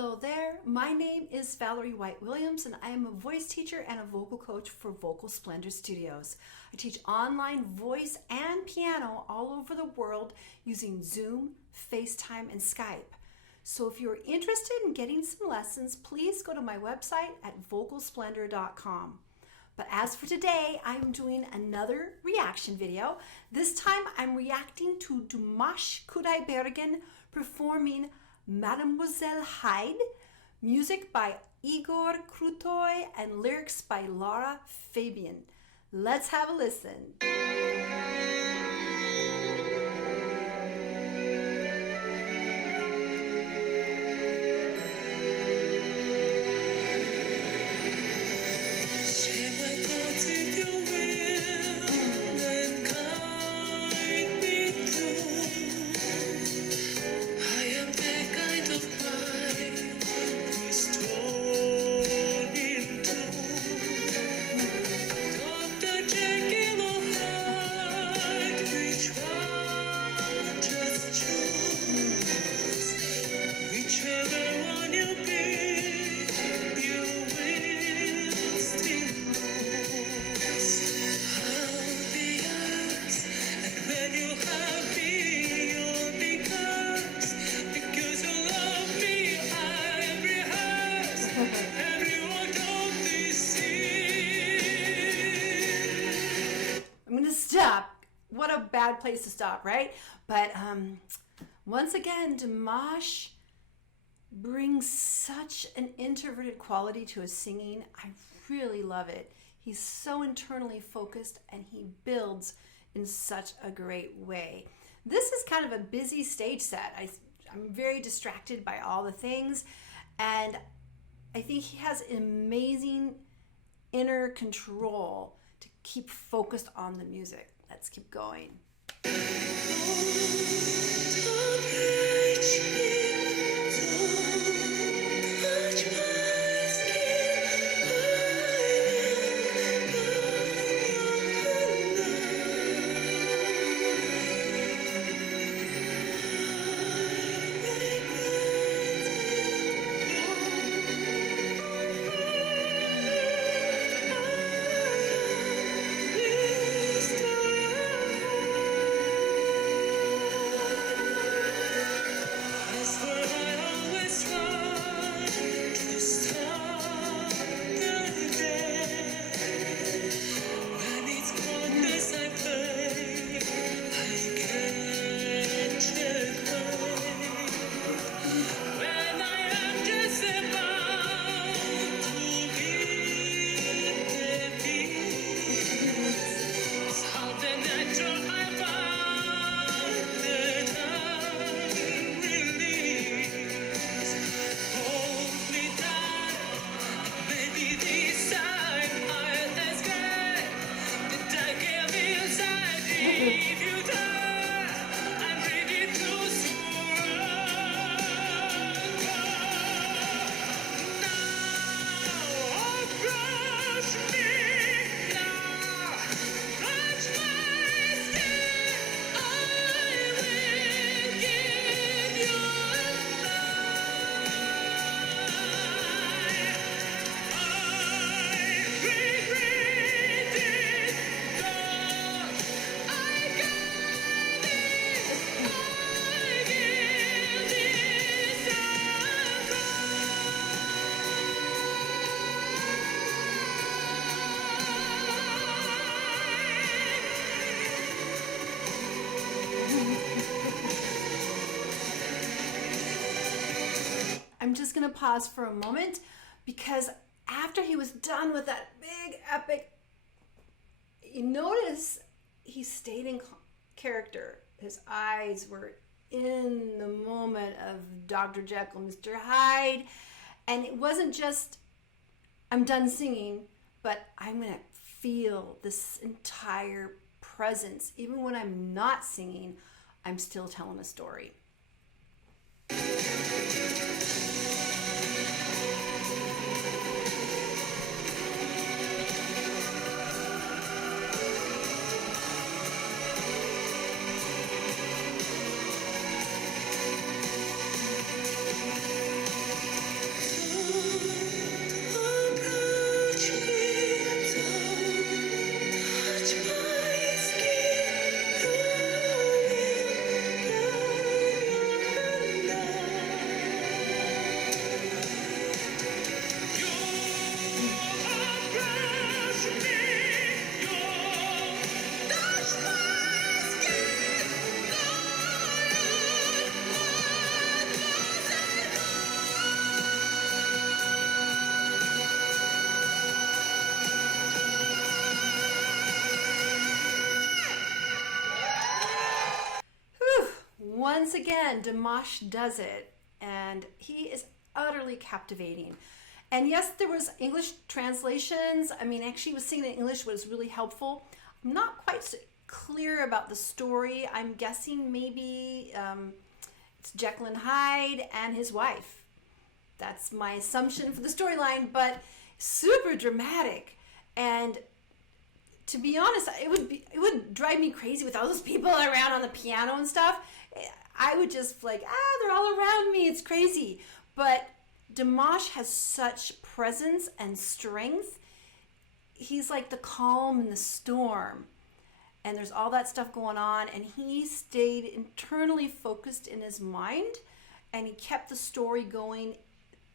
Hello there, my name is Valerie White Williams and I am a voice teacher and a vocal coach for Vocal Splendor Studios. I teach online voice and piano all over the world using Zoom, FaceTime, and Skype. So if you're interested in getting some lessons, please go to my website at vocalsplendor.com. But as for today, I'm doing another reaction video. This time I'm reacting to Dimash Kudaibergen performing Mademoiselle Hyde, music by Igor Krutoy, and lyrics by Lara Fabian. Let's have a listen. Stop. What a bad place to stop, right? But once again, Dimash brings such an introverted quality to his singing. I really love it. He's so internally focused and he builds in such a great way. This is kind of a busy stage set. I'm very distracted by all the things, and I think he has amazing inner control to keep focused on the music. Let's keep going. I'm just gonna pause for a moment because after he was done with that big epic, you notice he stayed in character. His eyes were in the moment of Dr. Jekyll, Mr. Hyde, and it wasn't just I'm done singing, but I'm gonna feel this entire presence. Even when I'm not singing, I'm still telling a story. once again, Dimash does it, and he is utterly captivating. And yes, there was English translations. I mean, actually, was singing in English was really helpful. I'm not quite clear about the story. I'm guessing maybe it's Jekyll and Hyde and his wife. That's my assumption for the storyline, but super dramatic. And to be honest, it would drive me crazy with all those people around on the piano and stuff. I would just like, they're all around me. It's crazy. But Dimash has such presence and strength. He's like the calm in the storm. And there's all that stuff going on. And he stayed internally focused in his mind. And he kept the story going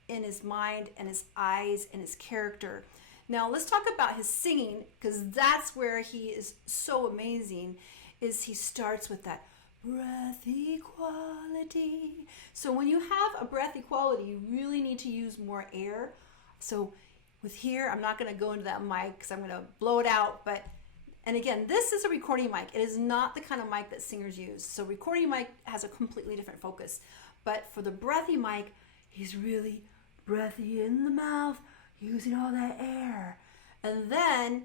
in his mind and his eyes and his character. Now let's talk about his singing, because that's where he is so amazing. Is he starts with that breath equality. So when you have a breath equality, you really need to use more air. So with here, I'm not going to go into that mic because I'm going to blow it out. But and again, this is a recording mic. It is not the kind of mic that singers use. So recording mic has a completely different focus. But for the breathy mic, he's really breathy in the mouth, using all that air. And then,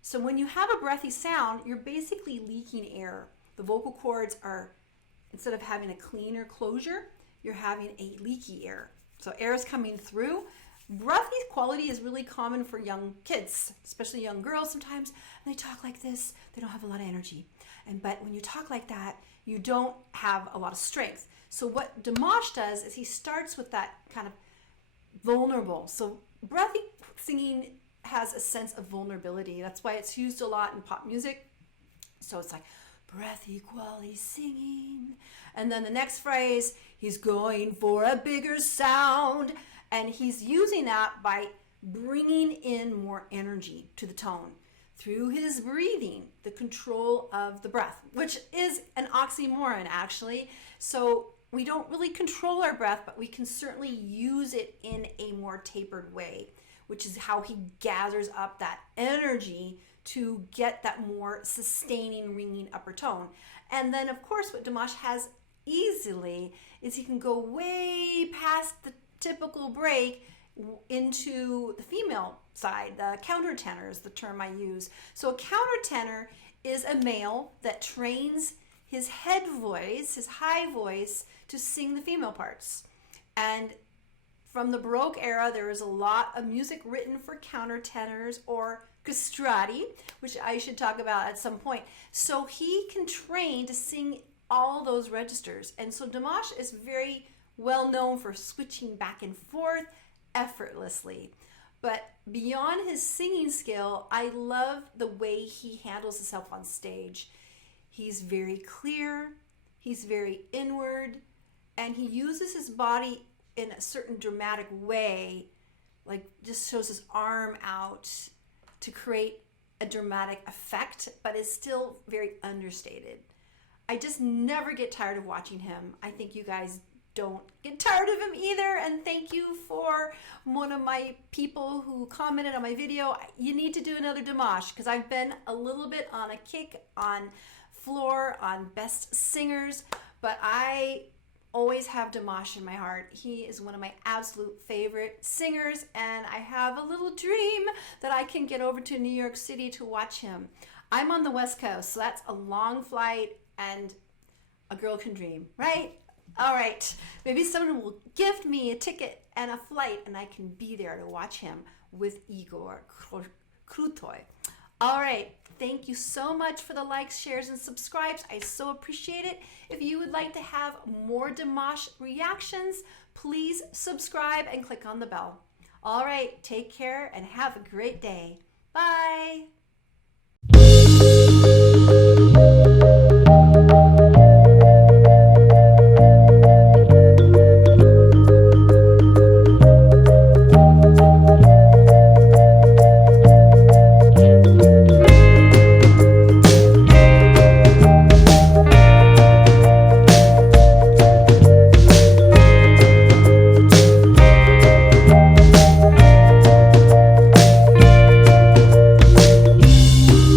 so when you have a breathy sound, you're basically leaking air. The vocal cords are, instead of having a cleaner closure, you're having a leaky air. So air is coming through. Breathy quality is really common for young kids, especially young girls sometimes. And they talk like this. They don't have a lot of energy. But when you talk like that, you don't have a lot of strength. So what Dimash does is he starts with that kind of vulnerable. So breathy singing has a sense of vulnerability. That's why it's used a lot in pop music. So it's like breathy quality singing. And then the next phrase, he's going for a bigger sound. And he's using that by bringing in more energy to the tone through his breathing, the control of the breath, which is an oxymoron actually. So we don't really control our breath, but we can certainly use it in a more tapered way, which is how he gathers up that energy to get that more sustaining, ringing upper tone. And then, of course, what Dimash has easily is he can go way past the typical break into the female side. The countertenor is the term I use. So a countertenor is a male that trains his head voice, his high voice, to sing the female parts. And from the Baroque era, there is a lot of music written for countertenors or castrati, which I should talk about at some point. So he can train to sing all those registers. And so Dimash is very well known for switching back and forth effortlessly. But beyond his singing skill, I love the way he handles himself on stage. He's very clear, he's very inward, and he uses his body in a certain dramatic way, like just shows his arm out to create a dramatic effect, but is still very understated. I just never get tired of watching him. I think you guys don't get tired of him either, and thank you for one of my people who commented on my video. You need to do another Dimash, because I've been a little bit on a kick on floor on best singers, but I always have Dimash in my heart. He is one of my absolute favorite singers, and I have a little dream that I can get over to New York City to watch him. I'm on the West Coast, so that's a long flight, and a girl can dream, right? All right, maybe someone will gift me a ticket and a flight, and I can be there to watch him with Igor Krutoy. All right, thank you so much for the likes, shares, and subscribes. I so appreciate it. If you would like to have more Dimash reactions, please subscribe and click on the bell. All right, take care and have a great day. Bye.